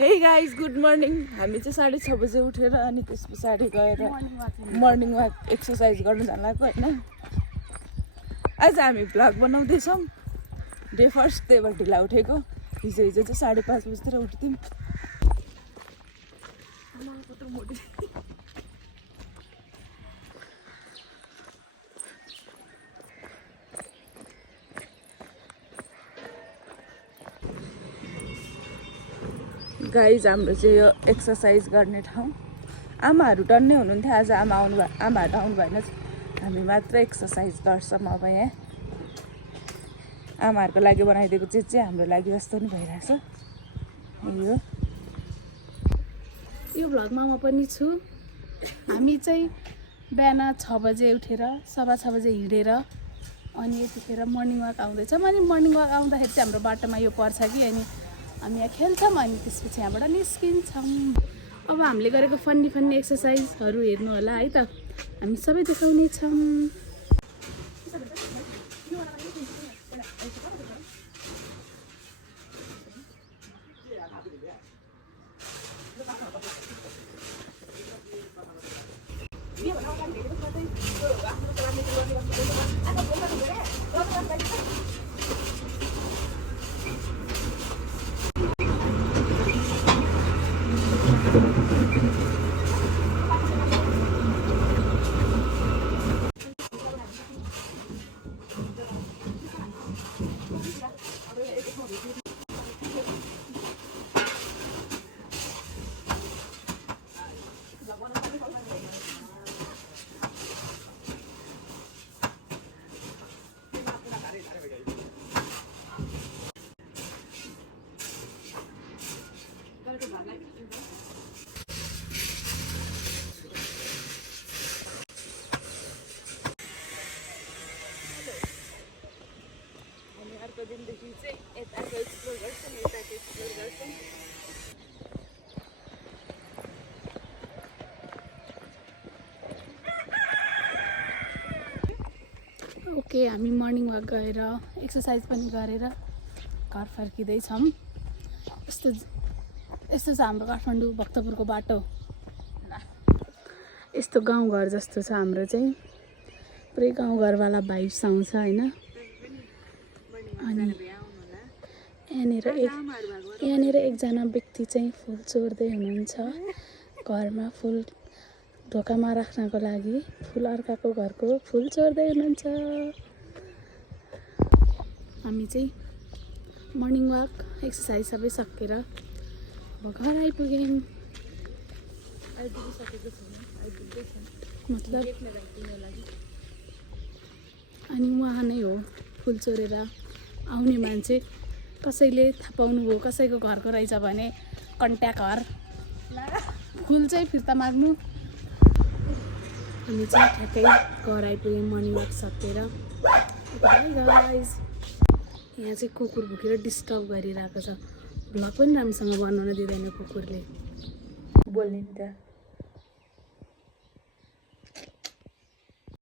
Hey guys, good morning. हामी चाहिँ 6:30 बजे उठेर अनि त्यस पछाडी गएर मर्निङ वाक एक्सरसाइज गर्न जान लाग्यो हैन। आज हामी भ्लग बनाउँदै छौं। डे फर्स्ट डे बाट ढिला उठेको। हिजो चाहिँ 5:30 बजेतिर उठ्थ्यौं। गाइज हाम्रो चाहिँ यो एक्सरसाइज गर्ने ठाउँ। आमाहरू टन्नै हुनुहुन्थ्यो, आज आमाहरू आउनु भएन। हामी मात्र एक्सरसाइज गर्छौँ अब यहाँ। आमाहरूको लागि बनाइदिएको चिज चाहिँ हाम्रो लागि जस्तो नि भइरहेछ। यो भ्लगमा म पनि छु। हामी चाहिँ बिहान 6 बजे उठेर 6:15 बजे हिँडेर अनि यतिखेर मर्निङ वाक आउँदैछौँ। अनि मर्निङ वाक आउँदाखेरि चाहिँ हाम्रो बाटोमा यो पर्छ कि अनि हामी यहाँ खेल्छौँ अनि त्यसपछि यहाँबाट निस्किन्छौँ। अब हामीले गरेको फन्नी एक्सरसाइजहरू हेर्नु होला है त। हामी सबै देखाउने छौँ। अर्को दिनदेखि चाहिँ यताको एक्सप्लोर गर्छौँ, यताको एक्सप्लोर गर्छौँ। ओके, हामी मर्निङ वाक गएर एक्सरसाइज पनि गरेर घर फर्किँदैछौँ। यस्तो छ हाम्रो काठमाडौँ भक्तपुरको बाटो। यस्तो गाउँघर जस्तो छ हाम्रो चाहिँ। पुरै गाउँघरवाला भाइब्स आउँछ होइन। अनि यहाँनिर एकजना व्यक्ति चाहिँ फुल चोर्दै हुनुहुन्छ। घरमा फुल ढोकामा राख्नको लागि फुल अर्काको घरको फुल चोर्दै हुनुहुन्छ। हामी चाहिँ मर्निङ वाक एक्सरसाइज सबै सकेर अब घर आइपुग्यौँ। मतलब अनि उहाँ नै हो फुल चोरेर आउने मान्छे। कसैले थाहा पाउनुभयो कसैको घरको रहेछ भने कन्ट्याक्ट घर फुल चाहिँ फिर्ता माग्नु। हामी चाहिँ ठ्याक्कै घर आइपुग्यौँ मर्निङ वाक सकेर। गाइस यहाँ चाहिँ कुकुर भुकेर डिस्टर्ब गरिरहेको छ। भ्लग पनि राम्रोसँग बनाउन दिँदैन कुकुरले। बोल्ने नि त।